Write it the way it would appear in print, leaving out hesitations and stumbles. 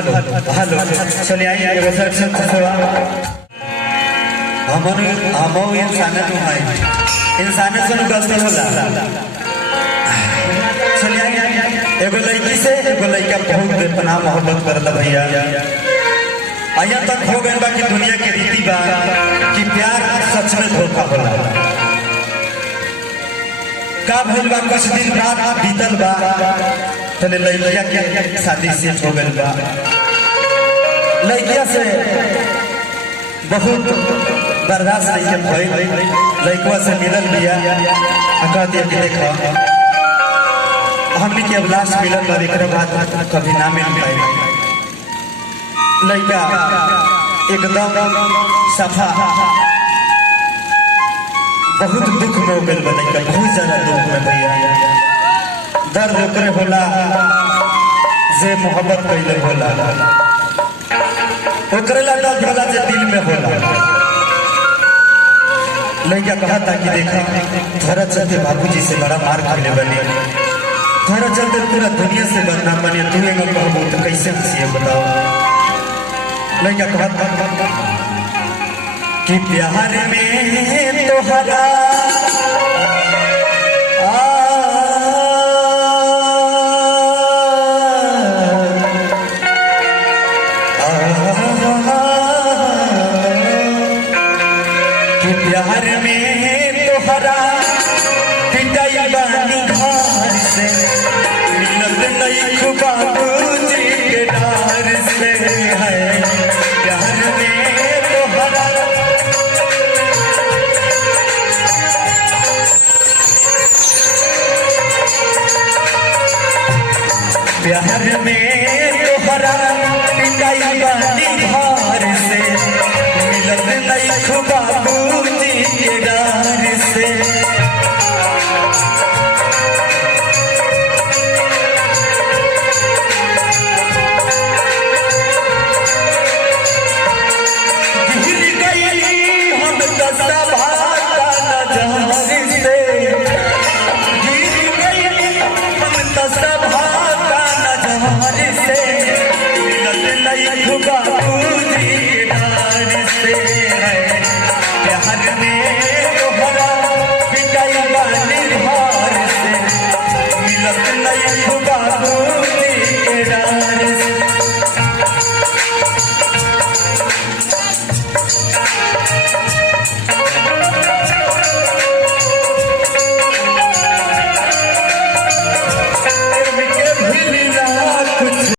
hello hello चलिए आइए एगो सर से सेवा हमन हमो इंसान है इंसान से गलती होला चलिए आइए एगो लड़की से एगो लड़का बहुत बेपनाह मोहब्बत करता भैया आया तक हो गए बा कि दुनिया के रीति बा कि प्यार सच में धोखा होला का भइल बा कुछ दिन बाद बीतल बा तने लड़किया के शादी से हो गइल बा लड़किया से बहुत बर्दाश्त नहीं के भइल लड़कवा से मिलल बिया कहती है कि देखो हमनी के अब लास्ट मिलल बा एकरा बाद कभी ना मिल पाए लड़का एकदम सफा बहुत दुख में हो गइल बा लड़का बहुत ज्यादा दुख में भैया दर्द ओकरे होला जे मोहब्बत कइले होला ओकरे ला दर्द होला जे दिल में होला लड़का कहता कि देखा थोड़ा चलते बाबूजी से बड़ा मार खाने बने थोड़ा चलते पूरा दुनिया से बदनाम बने तू एगो कहबू तो कैसे हंसिए बताओ लड़का कहता कि प्यार में तोहरा कि प्यार में तोहरा पिटाई बानी घर से मिलत नहीं बाबूजी के डार से है प्यार में तोहरा प्यार में तोहरा पिटाई बानी घर से मिलत नहीं बाबूजी के डार से बाबूजी के डार से